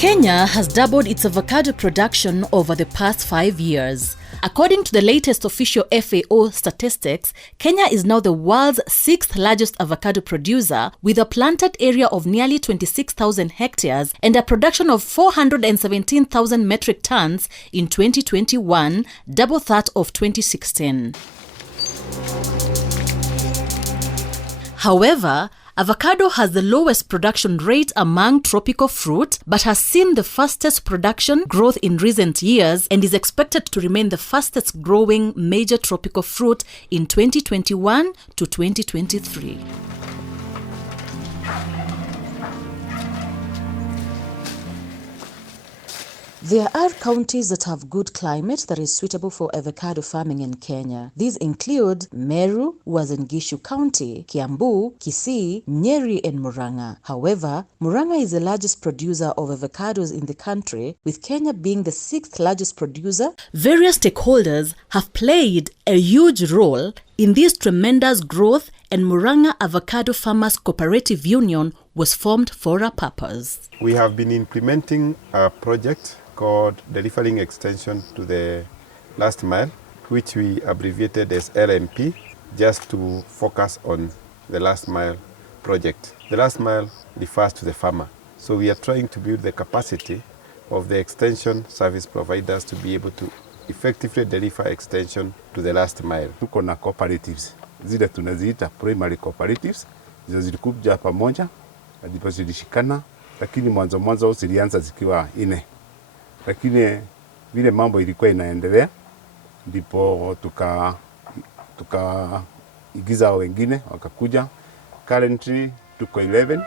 Kenya has doubled its avocado production over the past 5 years. According to the latest official FAO statistics, Kenya is now the world's 6th largest avocado producer, with a planted area of nearly 26,000 hectares and a production of 417,000 metric tons in 2021, double that of 2016. However, avocado has the lowest production rate among tropical fruit, but has seen the fastest production growth in recent years and is expected to remain the fastest growing major tropical fruit in 2021 to 2023. There are counties that have good climate that is suitable for avocado farming in Kenya. These include Meru, Uasin Gishu County, Kiambu, Kisii, Nyeri, and Murang'a. However, Murang'a is the largest producer of avocados in the country, with Kenya being the 6th largest producer. Various stakeholders have played a huge role in this tremendous growth, and Murang'a Avocado Farmers Cooperative Union was formed for a purpose. We have been implementing a project called Delivering Extension to the Last Mile, which we abbreviated as LMP, just to focus on the last mile project. The last mile refers to the farmer. So we are trying to build the capacity of the extension service providers to be able to effectively deliver extension to the last mile. Tuko na cooperatives, zile tunaziita primary cooperatives, zilikuja pamoja, ndipo zilishikana, lakini mwanzo zilianza zikiwa 4. Lakini vile mambo ilikuwa inaendelea, ndipo tukaigiza wengine wakakuja. Currently tuko 11.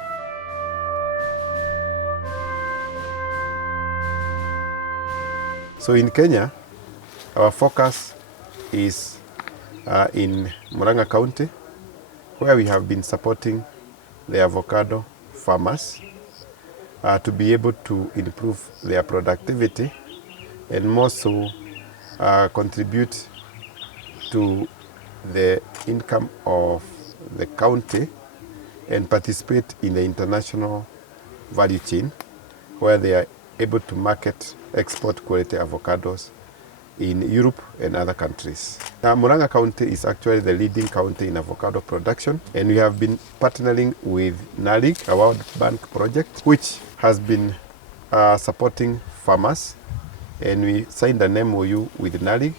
So in Kenya, our focus is in Murang'a County, where we have been supporting the avocado farmers to be able to improve their productivity and more so contribute to the income of the county and participate in the international value chain, where they are able to market export quality avocados in Europe and other countries. Murang'a County is actually the leading county in avocado production, and we have been partnering with NALIG, a World Bank project, which has been supporting farmers, and we signed an MOU with NALIG,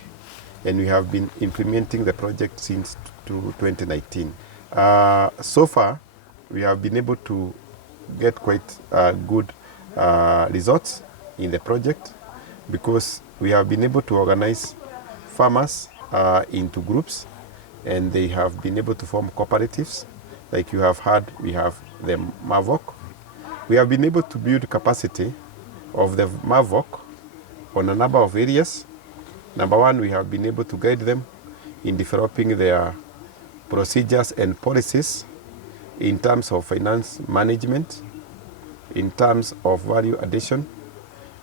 and we have been implementing the project since 2019. So far, we have been able to get quite good results in the project, because we have been able to organize farmers into groups, and they have been able to form cooperatives. Like you have heard, we have the MAVOC. We have been able to build capacity of the MAVOC on a number of areas. Number one, we have been able to guide them in developing their procedures and policies in terms of finance management, in terms of value addition,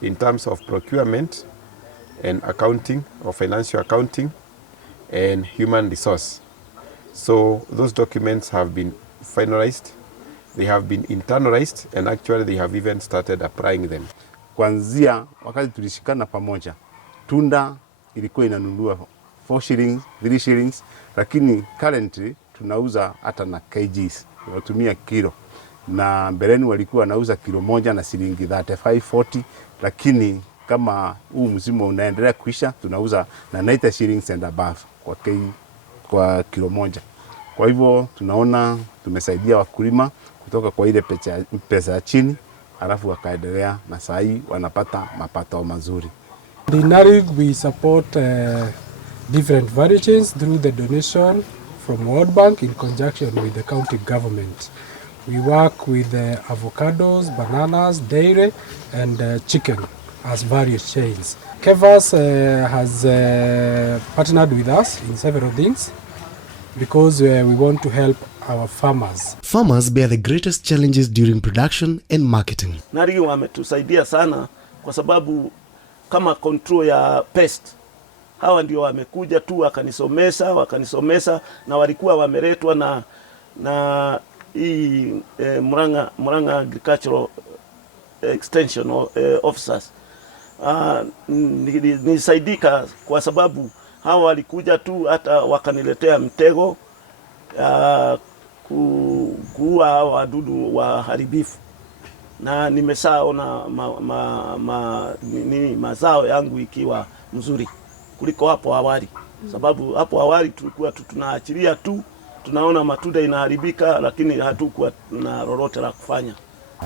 in terms of procurement and accounting or financial accounting and human resource. So those documents have been finalized, they have been internalized, and actually they have even started applying them. Kuanzia wakati tulishikana pamoja, tunda ilikuwa inanunua 4 shillings, 3 shillings, lakini currently tunauza hata na kgs, tunatumia kilo. Na mbeleni walikuwa wanauza kilo moja na shilingi 35-40, lakini kama huu msimu unaendelea kuisha, tunauza na 90 shillings and above kwa kilo moja. Kwa hivyo tunaona tumesaidia wakulima kutoka kwa ile pesa ya chini, halafu wakaendelea na sahi wanapata mapato mazuri. In Nursery, we support different value chains through the donation from World Bank in conjunction with the county government. We work with avocados, bananas, dairy, and chicken as various chains. KeFAAS has partnered with us in several things because we want to help our farmers. Farmers bear the greatest challenges during production and marketing. Nursery wametusaidia sana kwa sababu kama control ya pest, hawa ndio wamekuja tu wakanisomesa na walikuwa wameletwa na hii Murang'a Agricultural extension officers. Nisaidika kwa sababu hawa walikuja tu hata wakaniletea mtego kuua wadudu waharibifu, na nimeshaona mazao yangu ikiwa mzuri kuliko hapo awali, sababu hapo awali tulikuwa tunaachilia tu, tunaona matunda inaharibika, lakini hatukuwa na lolote la kufanya.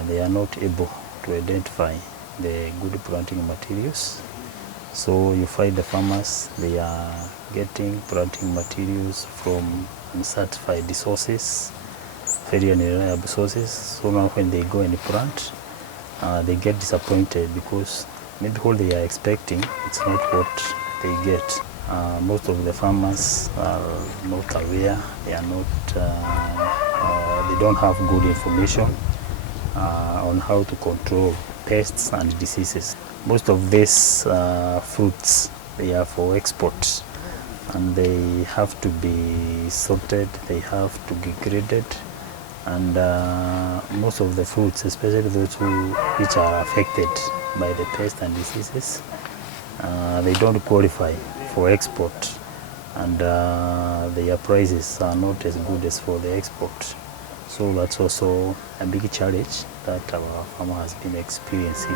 They are not able to identify the good planting materials. So you find the farmers, they are getting planting materials from uncertified sources, very unreliable sources. So now when they go and plant, they get disappointed because maybe what they are expecting, it's not what they get. Most of the farmers are not aware, they are not, they don't have good information on how to control pests and diseases. Most of these fruits, they are for export, and they have to be sorted, they have to be graded, and most of the fruits, especially those which are affected by the pests and diseases, they don't qualify for export, and their prices are not as good as for the export. So that's also a big challenge that our farmer has been experiencing.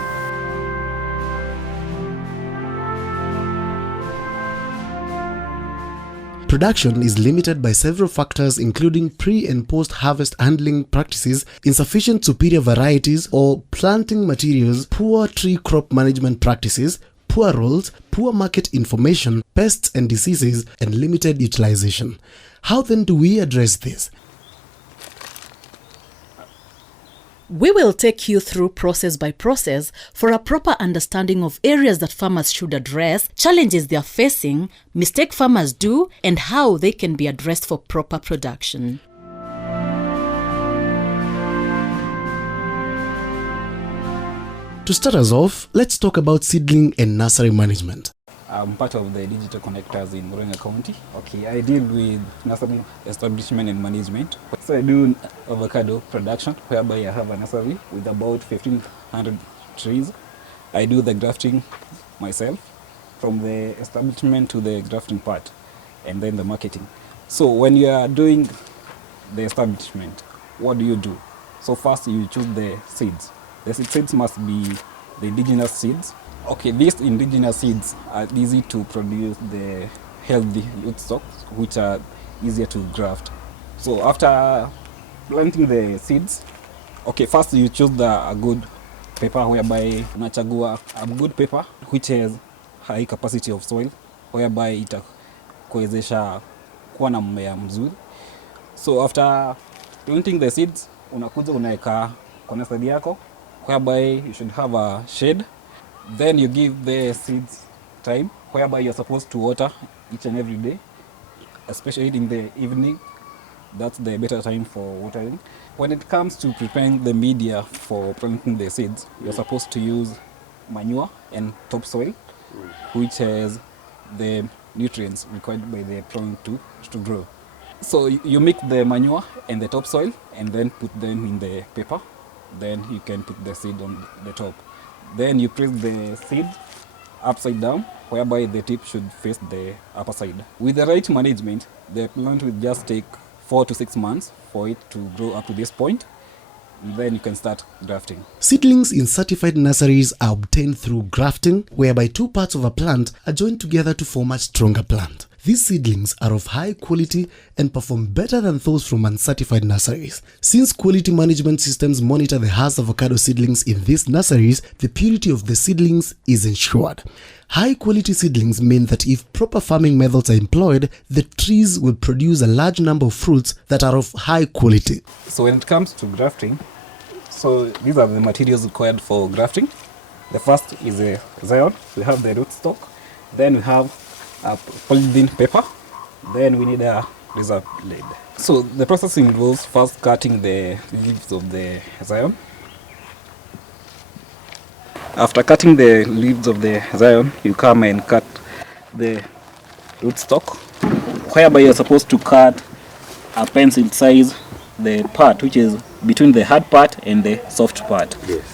Production is limited by several factors including pre- and post-harvest handling practices, insufficient superior varieties or planting materials, poor tree crop management practices, poor roles, poor market information, pests and diseases, and limited utilization. How then do we address this? We will take you through process by process for a proper understanding of areas that farmers should address, challenges they are facing, mistakes farmers do, and how they can be addressed for proper production. To start us off, let's talk about seedling and nursery management. I'm part of the digital connectors in Murang'a County. Okay, I deal with nursery establishment and management. So I do avocado production, whereby I have a nursery with about 1,500 trees. I do the grafting myself, from the establishment to the grafting part, and then the marketing. So when you are doing the establishment, what do? So first you choose the seeds. The seeds must be the indigenous seeds. Okay, these indigenous seeds are easy to produce the healthy rootstocks, which are easier to graft. So after planting the seeds, okay, first you choose a good paper, whereby unachagua a good paper which has high capacity of soil, whereby itakuwezesha kuwa na mmea mzuri. So after planting the seeds, unakuja unaweka kwa nursery yako, whereby you should have a shade. Then you give the seeds time, whereby you're supposed to water each and every day, especially in the evening. That's the better time for watering. When it comes to preparing the media for planting the seeds, you're supposed to use manure and topsoil, which has the nutrients required by the plant to grow. So you mix the manure and the topsoil and then put them in the paper. Then you can put the seed on the top. Then you press the seed upside down, whereby the tip should face the upper side. With the right management, the plant will just take 4 to 6 months for it to grow up to this point. And then you can start grafting. Seedlings in certified nurseries are obtained through grafting, whereby two parts of a plant are joined together to form a stronger plant. These seedlings are of high quality and perform better than those from uncertified nurseries. Since quality management systems monitor the health of avocado seedlings in these nurseries, the purity of the seedlings is ensured. High quality seedlings mean that if proper farming methods are employed, the trees will produce a large number of fruits that are of high quality. So when it comes to grafting, so these are the materials required for grafting. The first is a zion. We have the rootstock. Then we have a polythene paper. Then we need a razor blade. So the process involves first cutting the leaves of the zion. After cutting the leaves of the zion, you come and cut the rootstock, whereby you're supposed to cut a pencil size the part which is between the hard part and the soft part. Yes.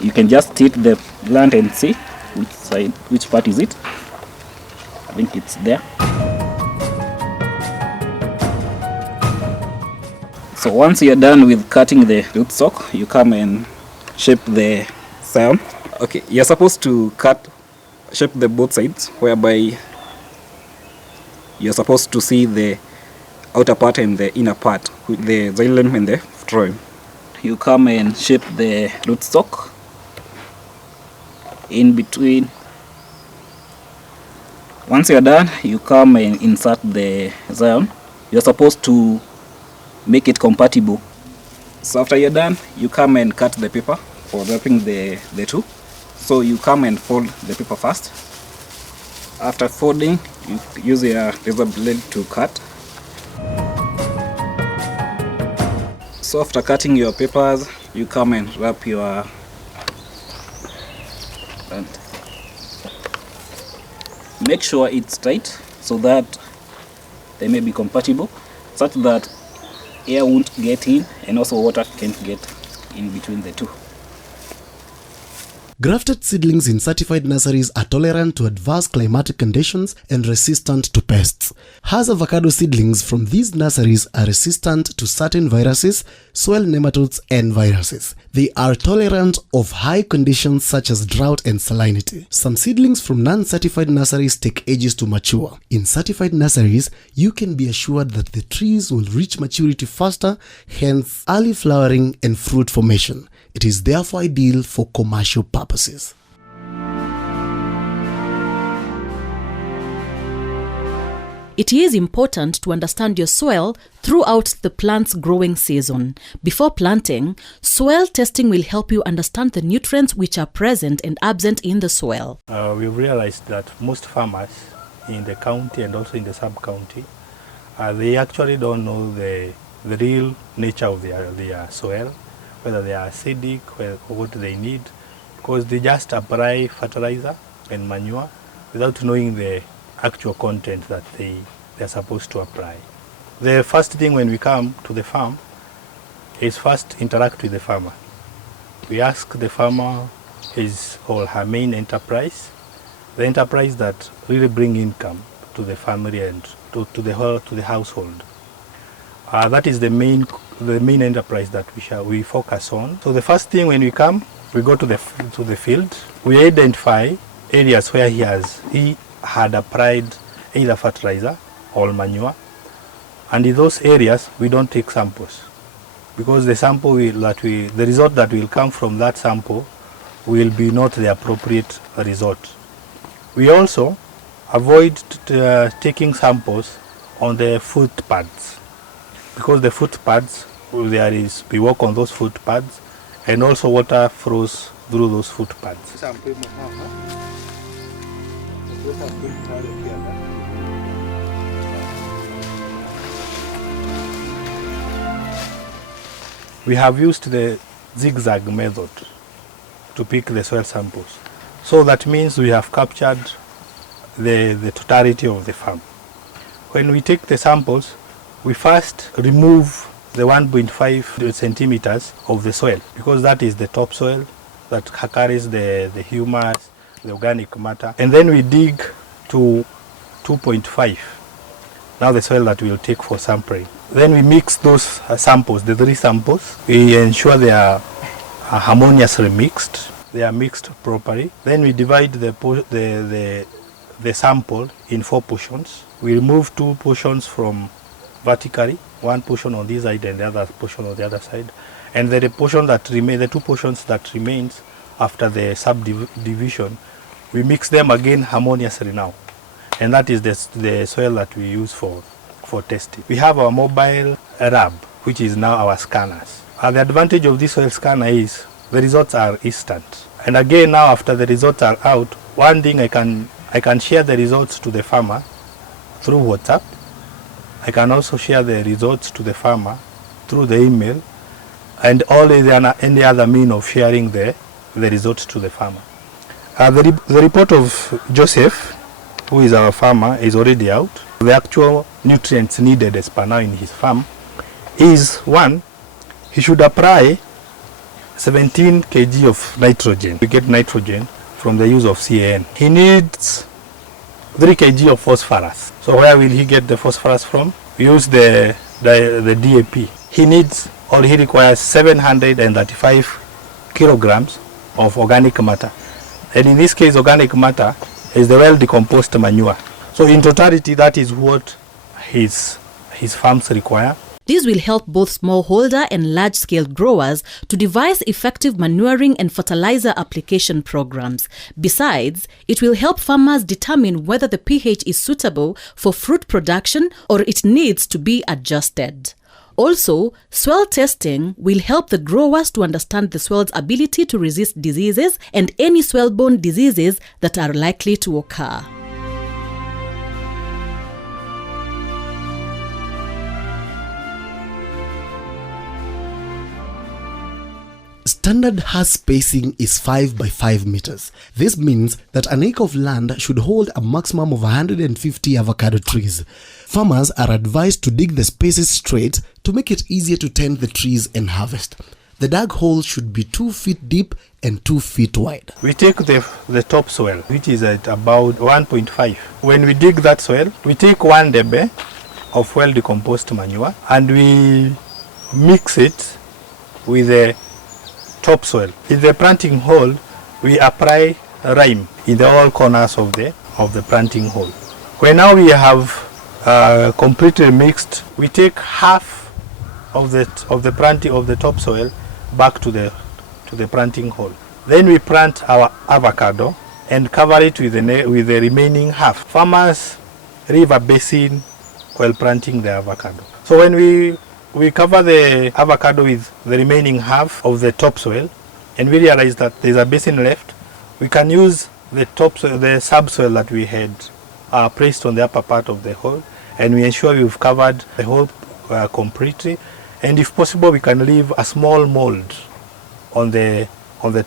You can just hit the plant and see which side, which part is it. I think it's there. So once you're done with cutting the rootstock, you come and shape the stem. Okay, you're supposed to shape the both sides, whereby you're supposed to see the outer part and the inner part, with the xylem and the phloem. You come and shape the rootstock in between. Once you're done, you come and insert the xylem. You're supposed to make it compatible. So after you're done, you come and cut the paper for wrapping the two. So you come and fold the paper first. After folding, you use your razor blade to cut. So after cutting your papers, you come and wrap your plant. Make sure it's tight so that they may be compatible, such that air won't get in and also water can't get in between the two. Grafted seedlings in certified nurseries are tolerant to adverse climatic conditions and resistant to pests. As avocado seedlings from these nurseries are resistant to certain viruses, soil nematodes and viruses. They are tolerant of high conditions such as drought and salinity. Some seedlings from non-certified nurseries take ages to mature. In certified nurseries, you can be assured that the trees will reach maturity faster, hence early flowering and fruit formation. It is therefore ideal for commercial purposes. It is important to understand your soil throughout the plant's growing season. Before planting, soil testing will help you understand the nutrients which are present and absent in the soil. We've realized that most farmers in the county and also in the sub-county, they actually don't know the real nature of their soil, whether they are acidic, what they need, because they just apply fertilizer and manure without knowing the actual content that they're supposed to apply. The first thing when we come to the farm is first interact with the farmer. We ask the farmer his or her main enterprise, the enterprise that really bring income to the family and to the household. That is the main enterprise that we focus on. So the first thing when we come, we go to the field. We identify areas where he had applied either fertilizer or manure, and in those areas we don't take samples, because the result that will come from that sample will be not the appropriate result. We also avoid taking samples on the footpaths, because the footpaths, we walk on those footpaths, and also water flows through those footpaths. We have used the zigzag method to pick the soil samples. So that means we have captured the totality of the farm. When we take the samples, we first remove the 1.5 centimeters of the soil, because that is the topsoil that carries the humus, the organic matter. And then we dig to 2.5, now the soil that we will take for sampling. Then we mix those samples, the 3 samples. We ensure they are harmoniously mixed, they are mixed properly. Then we divide the sample in 4 portions. We remove 2 portions from vertically, 1 portion on this side and the other portion on the other side. And the portion that remain, the 2 portions that remains after the subdivision, we mix them again harmoniously now. And that is the soil that we use for testing. We have our mobile lab, which is now our scanners. The advantage of this soil scanner is the results are instant. And again, now after the results are out, one thing I can share the results to the farmer through WhatsApp. I can also share the results to the farmer through the email, and any other means of sharing the results to the farmer. The report of Joseph, who is our farmer, is already out. The actual nutrients needed as per now in his farm is 1, he should apply 17 kg of nitrogen. We get nitrogen from the use of CAN. He needs 3 kg of phosphorus. So where will he get the phosphorus from? We use the DAP. He needs, or he requires 735 kilograms of organic matter. And in this case, organic matter is the well-decomposed manure. So in totality, that is what his farms require. This will help both smallholder and large-scale growers to devise effective manuring and fertilizer application programs. Besides, it will help farmers determine whether the pH is suitable for fruit production or it needs to be adjusted. Also, soil testing will help the growers to understand the soil's ability to resist diseases and any soil-borne diseases that are likely to occur. Standard Hass spacing is 5 by 5 meters. This means that an acre of land should hold a maximum of 150 avocado trees. Farmers are advised to dig the spaces straight to make it easier to tend the trees and harvest. The dug holes should be 2 feet deep and 2 feet wide. We take the topsoil, which is at about 1.5. When we dig that soil, we take 1 debe of well-decomposed manure and we mix it with the topsoil. In the planting hole, we apply rime in the all corners of the planting hole. When now we have completely mixed, we take half of the planting of the topsoil back to the planting hole. Then we plant our avocado and cover it with the remaining half. Farmers leave a basin while planting the avocado. So when we cover the avocado with the remaining half of the topsoil and we realize that there's a basin left, we can use the topsoil, the subsoil that we had placed on the upper part of the hole, and we ensure we've covered the hole completely, and if possible we can leave a small mold on the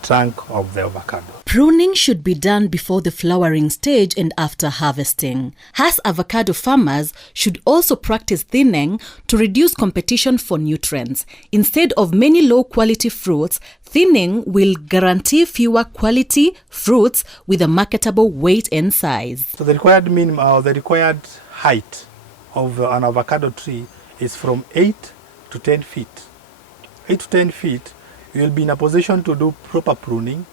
trunk of the avocado. Pruning should be done before the flowering stage and after harvesting. Hass avocado farmers should also practice thinning to reduce competition for nutrients. Instead of many low-quality fruits, thinning will guarantee fewer quality fruits with a marketable weight and size. So the required minimum, or the required height of an avocado tree is from 8 to 10 feet. 8 to 10 feet, you will be in a position to do proper pruning,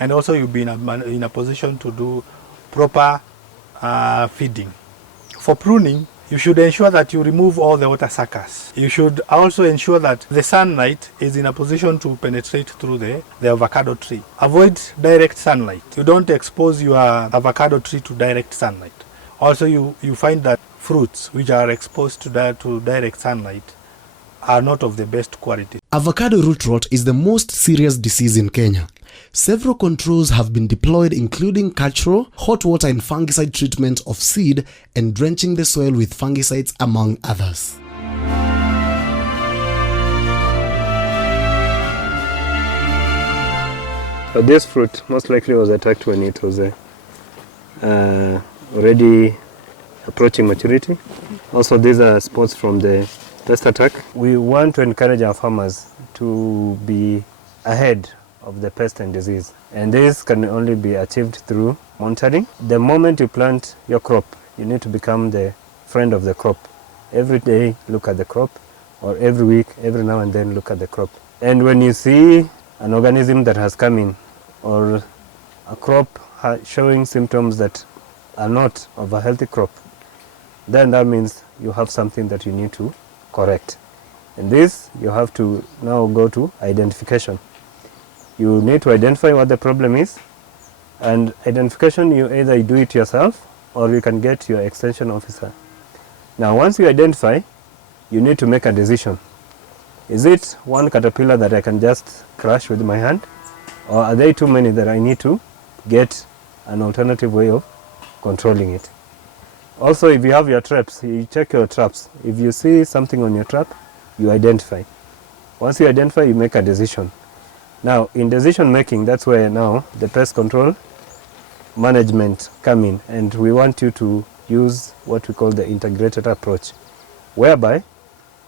and also you'll be in a position to do proper feeding. For pruning, you should ensure that you remove all the water suckers. You should also ensure that the sunlight is in a position to penetrate through the avocado tree. Avoid direct sunlight. You don't expose your avocado tree to direct sunlight. Also, you find that fruits which are exposed to direct sunlight are not of the best quality. Avocado root rot is the most serious disease in Kenya. Several controls have been deployed, including cultural, hot water and fungicide treatment of seed, and drenching the soil with fungicides, among others. But this fruit most likely was attacked when it was already approaching maturity. Also, these are spots from the pest attack. We want to encourage our farmers to be ahead of the pest and disease, and this can only be achieved through monitoring. The moment you plant your crop, you need to become the friend of the crop. Every day look at the crop, or every week, every now and then look at the crop. And when you see an organism that has come in, or a crop showing symptoms that are not of a healthy crop, then that means you have something that you need to correct. And this, you have to now go to identification. You need to identify what the problem is, and identification, you either do it yourself or you can get your extension officer. Now, once you identify, you need to make a decision. Is it one caterpillar that I can just crush with my hand, or are there too many that I need to get an alternative way of controlling it? Also, if you have your traps, you check your traps. If you see something on your trap, you identify. Once you identify, you make a decision. Now, in decision making, that's where now the pest control management come in, and we want you to use what we call the integrated approach, whereby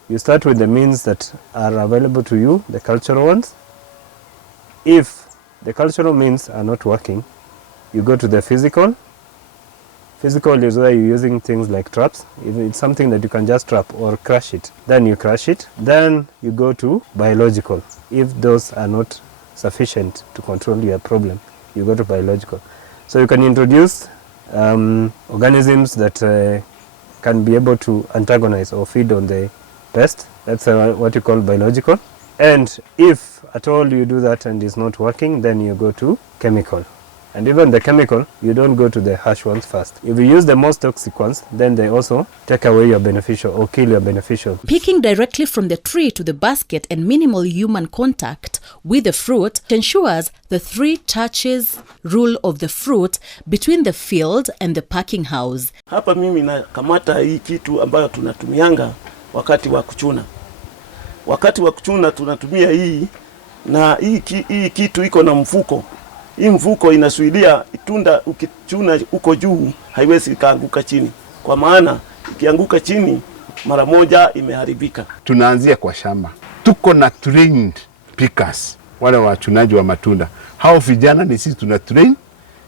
you start with the means that are available to you, the cultural ones, If the cultural means are not working, you go to the physical. Physical is where you're using things like traps. If it's something that you can just trap or crush it, then you crush it. Then you go to biological. If those are not sufficient to control your problem, you go to biological. So you can introduce organisms that can be able to antagonize or feed on the pest. That's what you call biological. And if at all you do that and it's not working, then you go to chemical. And even the chemical, you don't go to the harsh ones first. If you use the most toxic ones, then they also take away your beneficial or kill your beneficial. Picking directly from the tree to the basket and minimal human contact with the fruit ensures the 3 touches rule of the fruit between the field and the packing house. Hapa mimi nakamata hii kitu ambayo tunatumianga wakati wa kuchuna. Wakati wa kuchuna tunatumia hii, na hii kitu iko na mfuko. Hii mfuko inasuidia tunda ukichuna uko juu haiwezi kaanguka chini. Kwa maana ikianguka chini mara moja imeharibika. Tunaanzia kwa shamba. Tuko na trained pickers, wale wachunaji wa matunda. Hao vijana ni sisi tuna train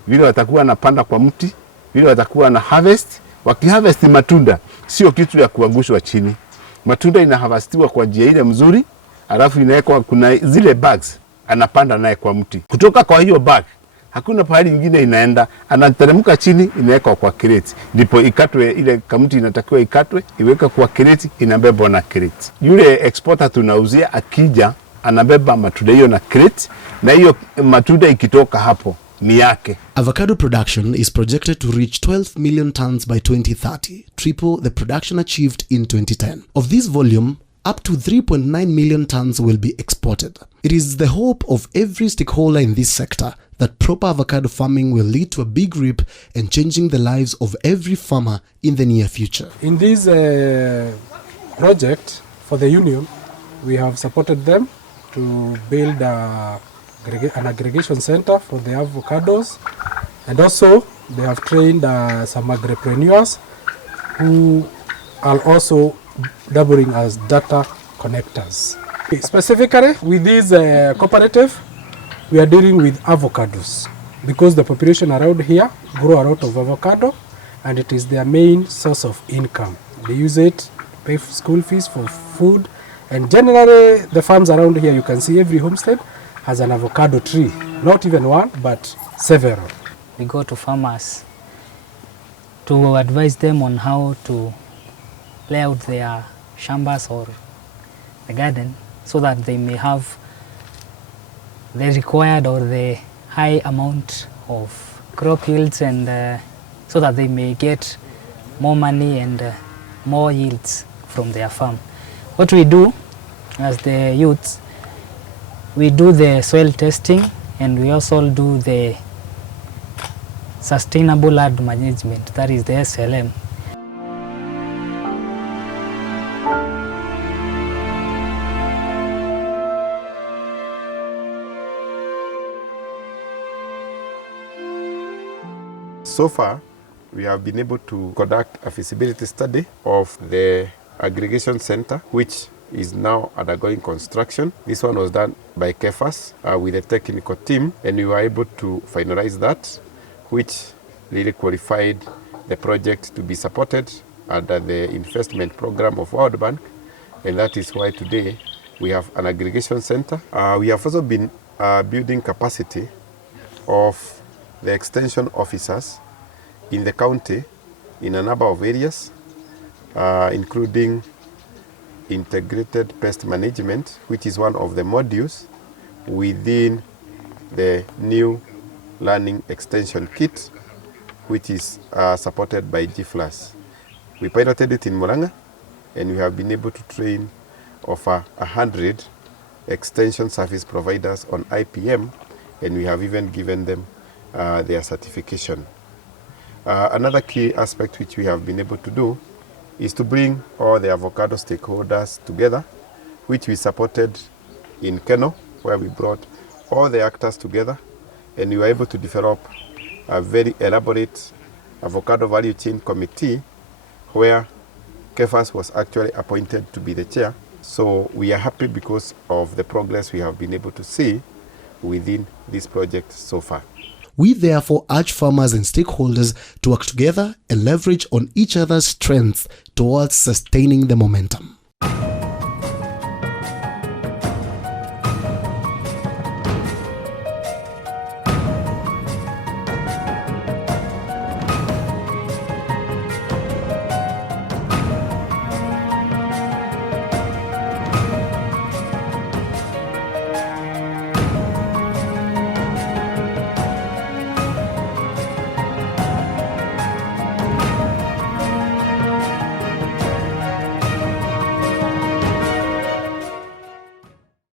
vile watakuwa napanda kwa mti, vile watakuwa na harvest. Wakiharvest matunda sio kitu ya kuangushwa chini. Matunda inaharvestiwa kwa njia ile mzuri, alafu inawekwa, kuna zile bags anapanda naye kwa mti. Kutoka kwa hiyo bag hakuna pahali nyingine inaenda, anateremka chini, inawekwa kwa crate. Ndipo ikatwe, ile kamuti inatakiwa ikatwe, iweka kwa crate, inabebwa na crate. Yule exporter tunauzia akija anabeba matunda hiyo na crate, na hiyo matunda ikitoka hapo ni yake. Avocado production is projected to reach 12 million tons by 2030, triple the production achieved in 2010. Of this volume, up to 3.9 million tons will be exported. It is the hope of every stakeholder in this sector that proper avocado farming will lead to a big reap and changing the lives of every farmer in the near future. In this project for the union, we have supported them to build an aggregation center for the avocados, and also they have trained some agripreneurs who are also doubling as data connectors. Specifically with this cooperative, we are dealing with avocados because the population around here grow a lot of avocado and it is their main source of income. They use it to pay school fees, for food, and generally the farms around here, you can see every homestead has an avocado tree, not even one but several. We go to farmers to advise them on how to lay out their shambas or the garden so that they may have the required or the high amount of crop yields, and so that they may get more money and more yields from their farm. What we do as the youths, we do the soil testing and we also do the sustainable land management, that is the SLM. So far, we have been able to conduct a feasibility study of the aggregation center, which is now undergoing construction. This one was done by KeFAAS with a technical team, and we were able to finalize that, which really qualified the project to be supported under the investment program of World Bank, and that is why today we have an aggregation center. We have also been building capacity of the extension officers in the county in a number of areas, including integrated pest management, which is one of the modules within the new learning extension kit, which is supported by KeFAAS. We piloted it in Murang'a, and we have been able to train over 100 extension service providers on IPM, and we have even given them their certification. Another key aspect which we have been able to do is to bring all the avocado stakeholders together, which we supported in Keno, where we brought all the actors together, and we were able to develop a very elaborate avocado value chain committee where KeFAAS was actually appointed to be the chair. So we are happy because of the progress we have been able to see within this project so far. We therefore urge farmers and stakeholders to work together and leverage on each other's strengths towards sustaining the momentum.